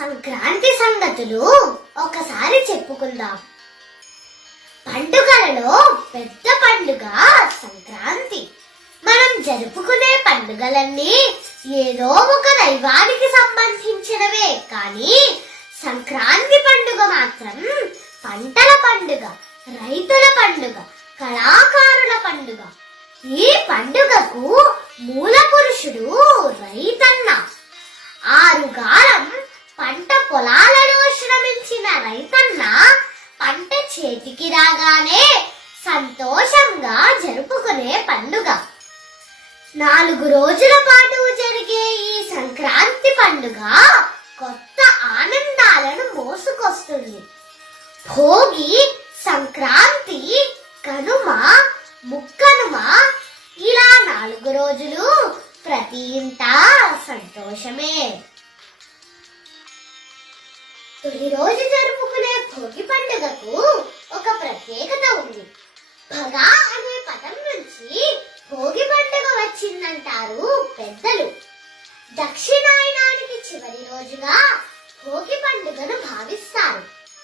సంక్రాంతి సంగతులు ఒకసారి చెప్పుకుందాం. పండుగలలో పెద్ద పండుగ సంక్రాంతి. మనం జరుపుకునే పండుగలన్నీ ఏదో ఒక దైవానికి సంబంధించినవే కానీ సంక్రాంతి పండుగ మాత్రం పంటల పండుగ రైతుల పండుగ కళాకారుల పండుగ. ఈ పండుగకు మూల పురుషుడు రైతన్న. ఆరుగాలం పంట పొలాలను శ్రమించిన రైతన్న పంట చేతికి రాగానే సంతోషంగా జరుపుకునే పండుగ. నాలుగు రోజుల పాటు జరిగే ఈ సంక్రాంతి పండుగ కొత్త ఆనందాలను మోసుకొస్తుంది. భోగి సంక్రాంతి కనుమ ముక్కనుమ ఇలా నాలుగు రోజులు ప్రతి ఇంట సంతోషమే. తొలి రోజు జరుపుకునే భోగి పండుగకు ఒక ప్రత్యేకత ఉంది. భగ అనే పదం నుంచి భోగి పండుగ వచ్చిందంటారు పెద్దలు. దక్షిణాయనానికి చివరి రోజుగా భోగి పండుగను భావిస్తారు.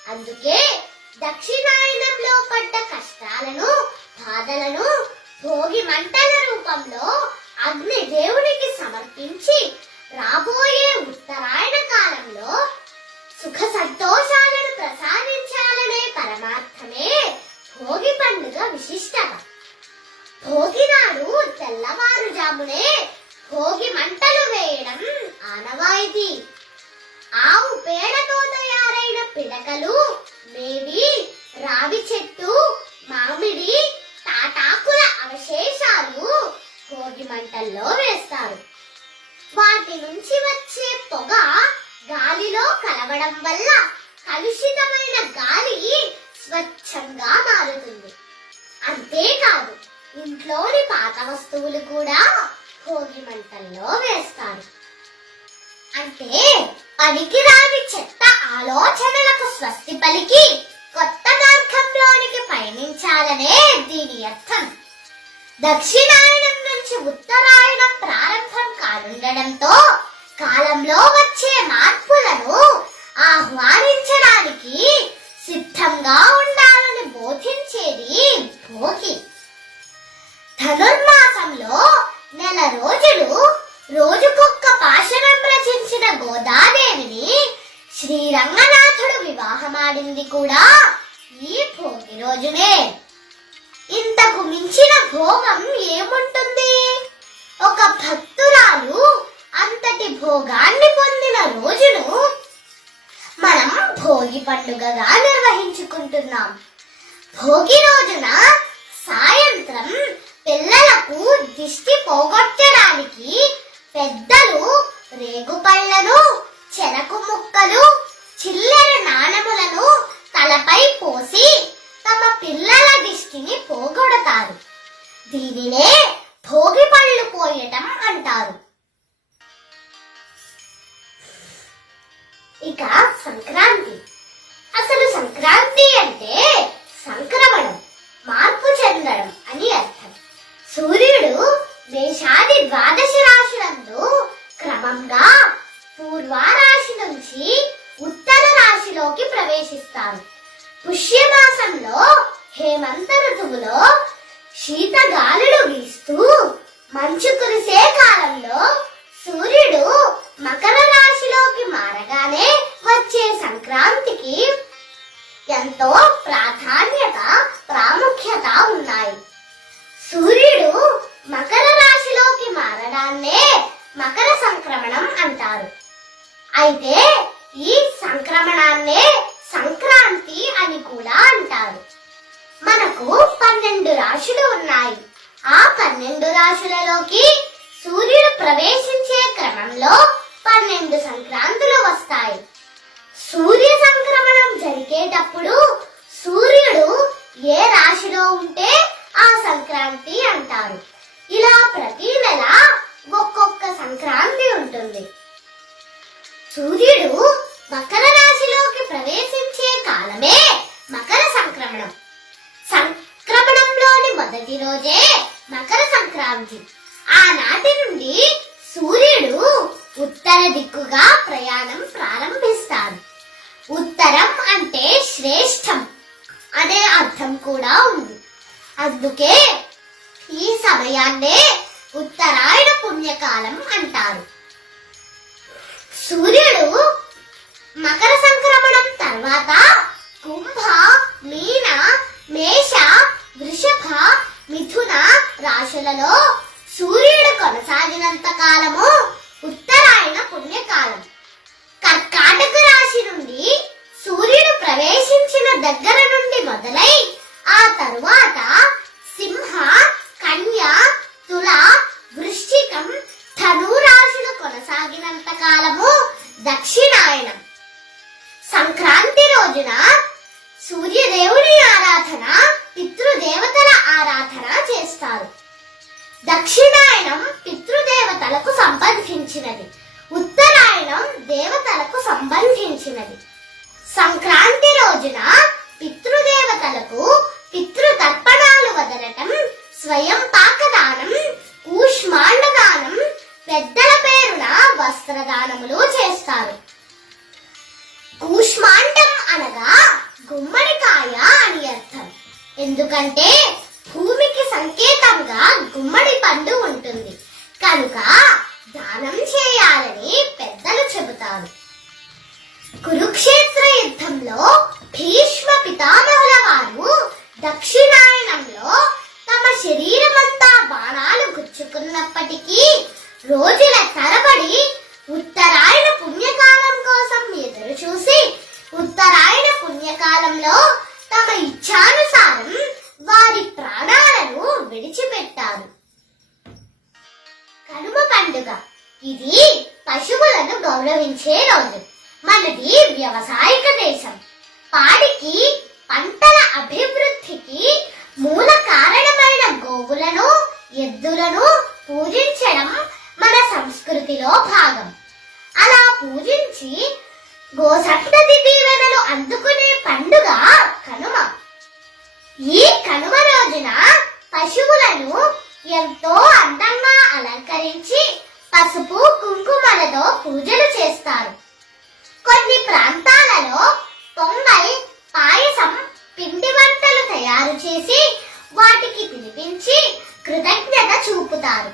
అందుకే దక్షిణాయనంలో పడ్డ కష్టాలను బాధలను భోగి మంటల రూపంలో అగ్ని దేవునికి సమర్పించి రాబోయే ఉత్తరాయణ కాలంలో సుఖ సంతోషాలను ప్రసాదించాలనే పరమార్థమే భోగి పండుగ విశిష్టత. భోగి నాడు తెల్లవారుజామునే భోగి మంటలు వేయడం ఆనవాయితీ. ఆవు పేడతో తయారైన పిడకలు మేవి రావి చెట్టు మామిడి తాటాకుల అవశేషాలు భోగి మంటల్లో వేస్తారు. వాటి నుంచి వచ్చే పొగ గాలిలో కలవడం వల్ల కలుషితమైన గాలి స్వచ్ఛంగా మారుతుంది. అంతేకాదు ఇంట్లోని పాత వస్తువులు కూడా భోగి మంటల్లో వేస్తారు. అంటే పనికిరాని చెత్త ఆలోచనలకు స్వస్తి పలికి కొత్త మార్గంలోనికి పయనించాలనే దీని అర్థం. దక్షిణాయనం నుంచి ఉత్తరాయణం ప్రారంభం కానుండడంతో కాలంలో వచ్చే మార్పులను ఆహ్వానించడానికి సిద్ధంగా ఉండాలని బోధించేది భోగి. ధనుర్మాసంలో నెల రోజులు రోజుకొక్క పాశనం రచించిన గోదాదేవిని శ్రీరంగనాథుడు వివాహమాడింది కూడా ఈ భోగి రోజునే. ఇంతకు మించిన భోగం ఏముంటుంది? ఒక భక్తురాలు అంతటి భోగాన్ని పొందిన రోజును మనం భోగి పండుగగా నిర్వహించుకుంటున్నాం. భోగి రోజున సాయంత్రం పిల్లలకు దిష్టి పోగొట్టడానికి పెద్దలు రేగుపళ్ళను చెరకు ముక్కలు చిల్లర నాణములను తలపై పోసి తమ పిల్లల దిష్టిని పోగొడతారు. దీనినే సంక్రాంతి. అసలు సంక్రాంతి అంటే సంక్రమణం మార్పు చెందడం అని అర్థం. సూర్యుడు మేషాది ద్వాదశ రాశులందు క్రమంగా పూర్వ రాశి నుంచి ఉత్తర రాశిలోకి ప్రవేశిస్తారు. పుష్యమాసంలో హేమంత ఋతువులో శీతగాలులు వీస్తూ మంచు కురిసే కాలంలో సూర్యుడు మకర రాశిలోకి మారగానే వచ్చే సంక్రాంతికి ఎంతో ప్రాధాన్యత ప్రాముఖ్యత ఉన్నాయి. సూర్యుడు మకర రాశిలోకి మారడాన్నే మకర సంక్రమణం అంటారు. అయితే ఈ సంక్రమణాన్నే సంక్రాంతి అని కూడా అంటారు. మనకు పన్నెండు రాశులు ఉన్నాయి. ఆ పన్నెండు రాశులలోకి సూర్యుడు ప్రవేశించే క్రమంలో పన్నెండు సంక్రాంతులు వస్తాయి. సూర్య సంక్రమణం జరిగేటప్పుడు సూర్యుడు ఏ రాశిలో ఉంటే ఆ సంక్రాంతి అంటారు. ఇలా ప్రతి నెల ఒక్కొక్క సంక్రాంతి ఉంటుంది. సూర్యుడు మకర రాశిలోకి ప్రవేశించే కాలమే మకర సంక్రమణం. సంక్రమణంలోని మొదటి రోజే మకర సంక్రాంతి. ఆనాటి నుండి కూడా ఉంది. అందుకే ఈ సమయాన్నే ఉత్తరాయణ పుణ్యకాలం అంటారు. సూర్యుడు మకర సంక్రమణం తర్వాత కుంభ మీన దక్షిణాయనం పితృదేవతలకు సంబంధించినది. ఉత్తరాయణం దేవతలకు సంబంధించినది. సంక్రాంతి రోజున పితృదేవతలకు పితృతర్పణాలు వదలటం స్వయం పాకదానం కూష్మాండదానం పెద్దల పేరున వస్త్రదానములు చేస్తారు. కూష్మాండం అనగా గుమ్మడికాయ అని అర్థం. ఎందుకంటే సంకేతంగా గుమ్మడి పండు ఉంటుంది. కనుక దానం చేయాలని పెద్దలు చెబుతారు. కురుక్షేత్ర యుద్ధంలో భీష్మ పితామహుల వారు దక్షిణాయనంలో తమ శరీరమంతా బాణాలు గుచ్చుకున్నప్పటికీ రోజుల తరబడి ఉత్తరాయణ మనది వ్యవసాయక దేశం పాడికి పంటల అభివృద్ధికి మూల కారణమైన గోవులను ఎద్దులను పూజించడం మన సంస్కృతిలో భాగం. అలా పూజించి గోసప్తతి దీవెనలు అందుకునే పండుగ కనుమ. ఈ కనుమ రోజున పశువులను ఎంతో అందంగా అలంకరించి పసుపు కుంకుమలతో పూజలు చేస్తారు. ప్రాంతాలలో పొంగల్ పాయసం పిండి వంటలు తయారు చేసి వాటికి పిలిపించి కృతజ్ఞత చూపుతారు.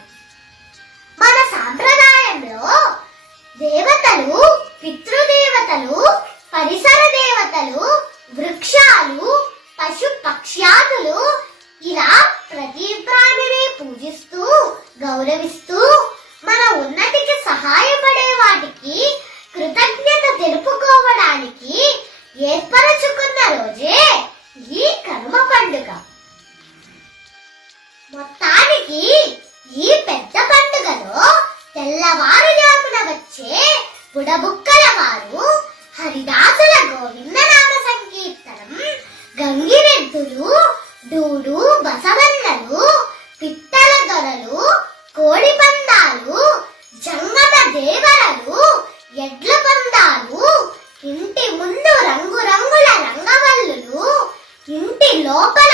మన సాంప్రదాయంలో దేవతలు పితృదేవతలు పరిసర దేవతలు వృక్షాలు పశు పక్ష్యాదులు ఇలా ప్రతి ప్రాణిని పూజిస్తూ గౌరవిస్తూ నిజానికి ఈ పెద్ద పండుగలో తెల్లవారుజామున వచ్చే బుడబుక్కల వారు హరిదాసుల గోవిందనామ సంకీర్తనం గంగిరెద్దులు డూడు బసవన్నలు పిట్టల దొరలు కోడి పందాలు దేవరలు ఎడ్ల పందాలు ఇంటి ముందు రంగురంగుల రంగవల్లులు ఇంటి లోపల